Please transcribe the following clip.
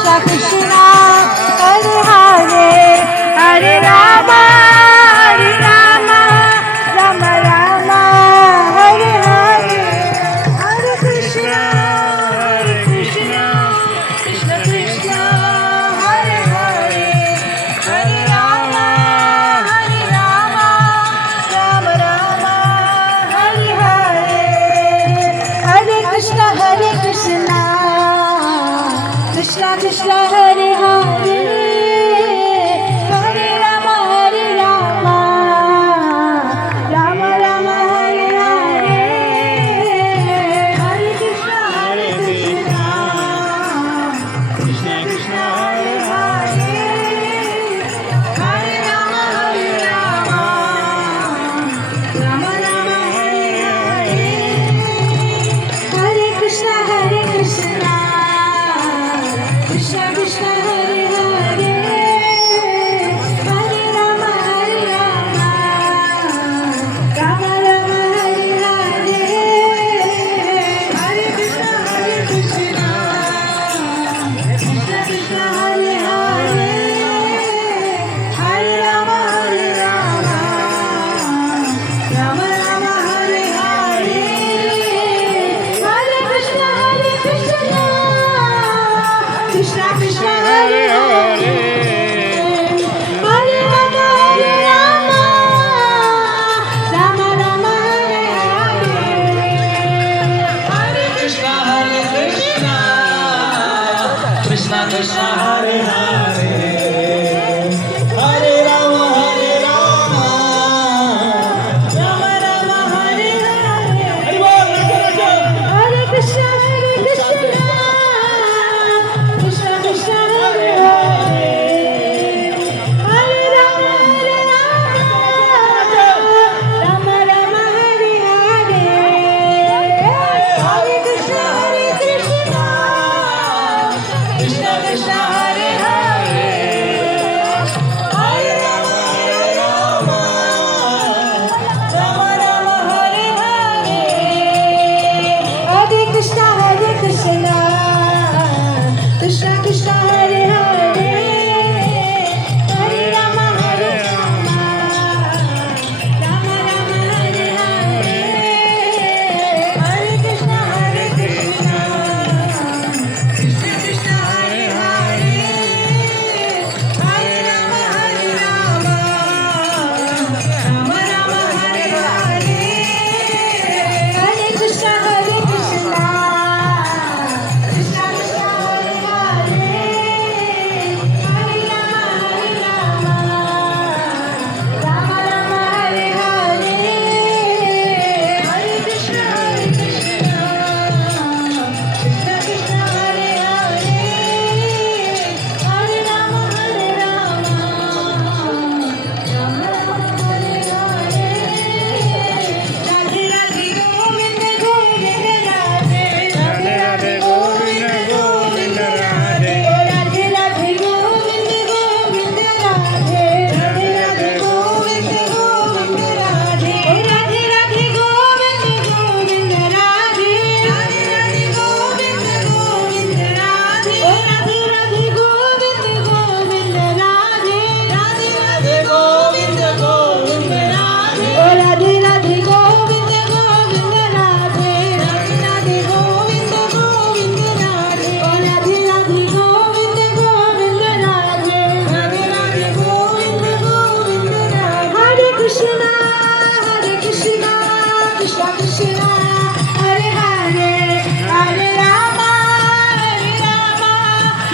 Krishna Krishna Hare Hare Hare Rama Hare Rama Rama Rama Hare Hare Hare Krishna Krishna Krishna Hare Hare Hare Rama Hare Rama Rama Rama Hare Hare Hare Krishna Krishna Krishna Hare Hare Hare Rama Hare Rama Rama Rama Hare Hare Hare Krishna Krishna Krishna Hare Hare Hare Rama Hare Rama Rama Rama Hare Hare Hare Krishna Krishna Krishna Hare Hare Hare Rama Hare Rama Rama Rama Hare Hare Hare Krishna Krishna Krishna Hare Hare Hare Rama Hare Rama Rama Rama Hare Hare Hare Krishna Krishna Krishna Hare Hare Hare Rama Hare Rama Rama Rama Hare Hare Hare Krishna Krishna Krishna Hare Hare